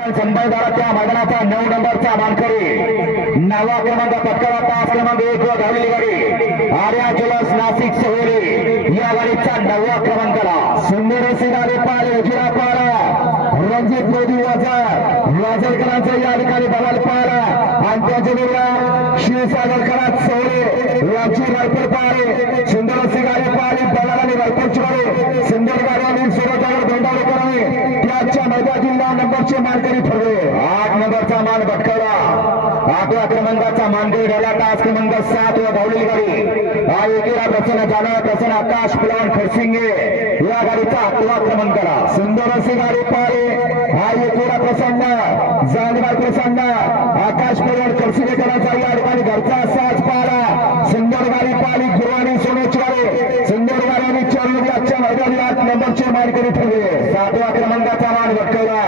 संभाजीदारा त्या मैदानाचा नऊ नंबरचा मानकरी नवा क्रमांक पटकावा तास क्रमांक एक वर धावलेली गाडी. आर्या जुलस नाशिक सोहरी या गाडीचा नववा क्रमांकाला. सुंदर असे गाडी पाहिले उजिरा पारा रणजित मोदी वाजर वाजरकरांचा या ठिकाणी बलाल पारा आणि त्याच्या शिवसागरकरात सोहरे यांची रायफल पाहिले सुंदर अशी गाडी पाहिली बघायला रायफल चिरावे सुंदर गाडी आणि सोबत दोंडाळे करावे त्याच्या मैदा जिल्हा नंबरचे मानकरी ठरले आठ नंबरचा मान भटकवला. आठव्या क्रमांकाचा मानकरी ठरला तास क्रमांक सात व धावलेली गाडी. हा एकेला प्रसन्न झाला. प्रसन्न आकाश पुलान खरसिंगे या गाडीचा आठवा क्रमांक आला. सुंदर अशी गाडी पाहिली हा एकेला प्रसन्न. जानगाव प्रसन्न. आकाश पुलान खरसिंगेकरांचा या ठिकाणी घरचा साज पाहिला सुंदर गाडी पाहिली गुरुवारी सोनेची गाडी सुंदर गाडी आणि चालू आजच्या मैदानी आठ नंबरचे मानकरी ठरले सातवा क्रमांकाचा मान भटकवला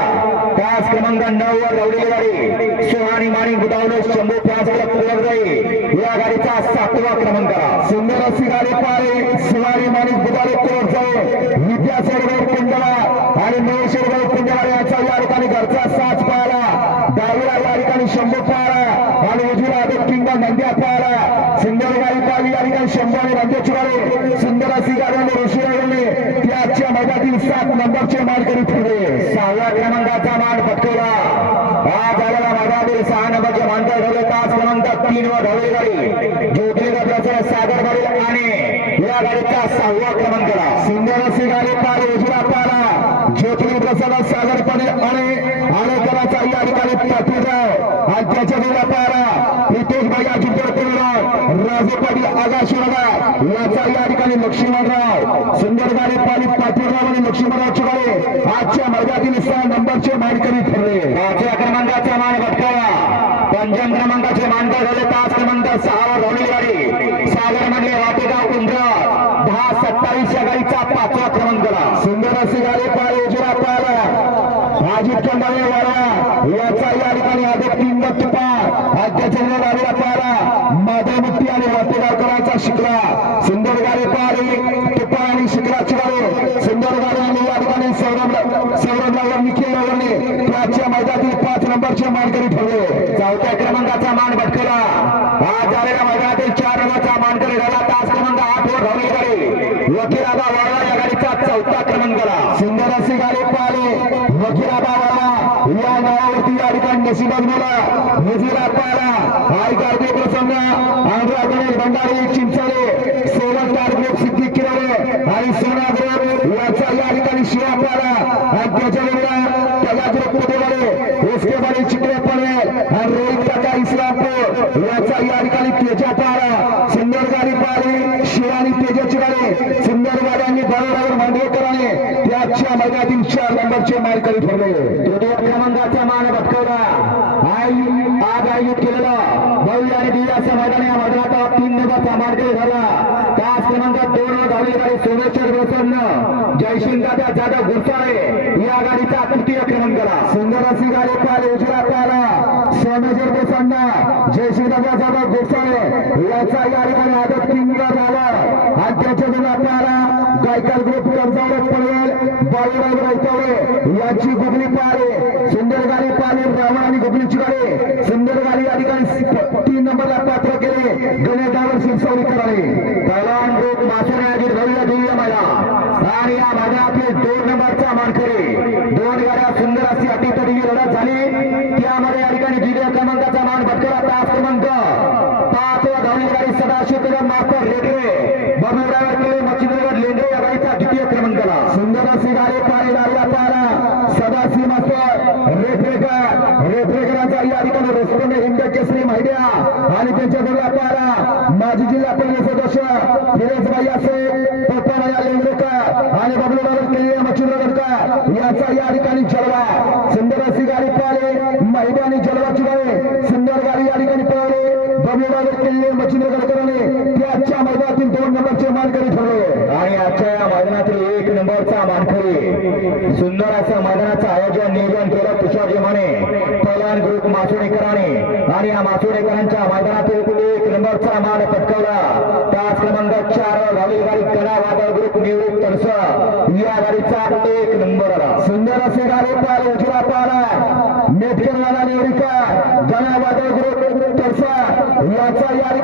तास क्रमांक नऊ वर धावलेली गाडी सोहानी माणी बुदावले शंभू प्राजला पुरक जाईल. या गाडीचा सातवा क्रमांकाला सुंदर अशी गाडी पाहिली सोहानी माणी बुदावले पुरक जाई विद्यासागर कुंडला आणि महेश्वर कुंडला यांचा या ठिकाणी घरचा साज पाहिला डावीला या ठिकाणी शंभू पाहिला आणि उजवीला आदत किंवा नंद्या पाहिला सुंदर गाडी पाहिली या ठिकाणी शंभू आणि नंद्याची गाडी सुंदर अशी गाडी आणि ऋषी राहिली त्या आजच्या मैदानातील सात नंबरचे मानकरी ठरले सहाव्या क्रमांकाचा मान पटकवला हा झालेला मैदानातील सहा नंबरचे मानकर ठरले. तास क्रमांक तीन वर धावली गाडी. ज्योतिर्गत्राचा सागर गाडी आणि या गाडीचा सहावा क्रमांकाला सुंदर अशी गाडी पार उजवा पारा. ज्योतिर्ग ज्योतिर्गत्राचा सागर पाणी आणि आलेकराचा या ठिकाणी पाठीराव आणि त्याच्या दिला पारा. प्रितेश भाई जिंकरराव राजू पाटील आगाशिवाडा याचा या ठिकाणी लक्ष्मणराव सुंदर गाडी पाणी पाटीलराव आणि लक्ष्मणराव चुकाळे आजच्या मैदानातील सहा नंबर मानकरी ठरले पाचव्या क्रमांकाचा मान भटकावा. पंचम क्रमांकाचे मानकर झाले. पाच क्रमांक सहा धावली गाडी सागर म्हणले वाटेगाव उंदरा. दहा सत्तावीस या गाडीचा पाचवा क्रमांकाला सुंदर अशी गाडी पाहिली उजरा पाहिला अजित कंडाळे वाडा याचा या ठिकाणी आदत तीन तुपा त्याच्या लागला पाहिला माधवमुक्ती आणि वाटेगावकरांचा शिकला सुंदर गाडी पाहिली तुपा आणि शिकराची गाडी सुंदर गाडी आणि या ठिकाणी सौरभ सौरभला निखिल आजच्या मैदानातील पाच नंबरचे मानकरी ठरले. चौथ्या क्रमांकाचा मान भटकला. आज झालेल्या मैदानातील चार नंबरचा मानकरी ठरला तास क्रमांक आठ वर धावली वकिलाबा वाडा या गाडीचा चौथा क्रमांकाला सुंदर अशी गाडी पाहिली. वकिलाबा वाडा या नावावरती या ठिकाणी नशिबात बोला मुजिरा पाहिला. आई गाडी प्रसंग Andhra Ganesh Bhandari Chinchole seven car group Siddhi Kirwale आणि सोना ग्रुप याचा या ठिकाणी शिवा पाहिला आणि त्याच्या आणि रोहित काका इस्लामपूर याचा या ठिकाणी तेजा पाहिला सुंदर गाडी पाहिली शिवानी तेजाची गाडी बरोबर मांडवेकरांनी त्याच्या मैदानातील चार नंबरचे ठरले तृतीय क्रमांकाचा मान भटकवला आई आज आयोजित केलेला भव्य आणि असं मैदान या मैदानात तीन नंबरचा मार्गही झाला तास क्रमांक दोन वर धावली गाडी सोमेश्वर प्रसन्न जयसिंग दादा जाधव या गाडीचा तृतीय क्रमांकाला सुंदर अशी गाडी पाहिली उजव्या पाहिला सोमेश्वर प्रसन्न जयसिंग जाधव याचा या ठिकाणी आदत किंग झाला. आणि त्याच्या जुना पाहिला गायकर ग्रुप कर्जावर पडेल. बाळूराव रायतावळे यांची गुगली पाले सुंदर गाडी पाले रावण आणि गुगलीची गाडी. सुंदर गाडी या ठिकाणी तीन नंबरला पात्र केले. गणेश डावर शिरसावली करावे पहिलवान ग्रुप मासुरे आजी भव्य दिव्य महिला आणि या मैदानातील दोन नंबरचा मानकरी दोन गाड्या सुंदर अशी अटीतटी लढत झाली त्यामध्ये या ठिकाणी द्वितीय क्रमांकाचा मान भटकला तास क्रमांक पाच व धावली गाडी सदाशिव कदम मास्तर रेल्वे बबुरावर केले मच्छिंद्रगड लेंडे या गाडीचा द्वितीय क्रमांकाला सुंदर अशी गाडी पाहिली गाडीला पाहिला सदाशिव मास्तर रेफरेकर रेफरेकरांचा या ठिकाणी रस्त्याने हिंद केसरी माहिद्या आणि त्यांच्या जवळ पाहिला माजी जिल्हा परिषद सदस्य असेल असे पप्पानाया लेंगरेकर आणि बबलू बबलूरावर केलेल्या मच्छिंद्रगडकर याचा या ठिकाणी जलवा. सुंदर अशी गाडी पाहिले माहिती जलवाची गाडी. सुंदर गाडी या ठिकाणी पाहिली बबलूरावर केलेले मच्छिंद्रगडकरांनी त्याच्या मैदानातील दोन नंबरचे मानकरी ठरले. आणि आजच्या या मैदानातील एक नंबरचा मानकरी सुंदर असं मैदानाचं आयोजन नियोजन केलं तुषारजी माने पहिलान ग्रुप मासोडेकरांनी आणि या मासोडेकरांच्या मैदानातील एक नंबरचा मान पटकावला. तास क्रमांक चार गाडी गाडी कला वादळ ग्रुप निवृत्त तडस. या गाडीचा एक नंबर आला. सुंदर असे गाडी पाहिली उजवा वाला नेटकरवाला नेवरीचा वादळ ग्रुप तरसा याचा या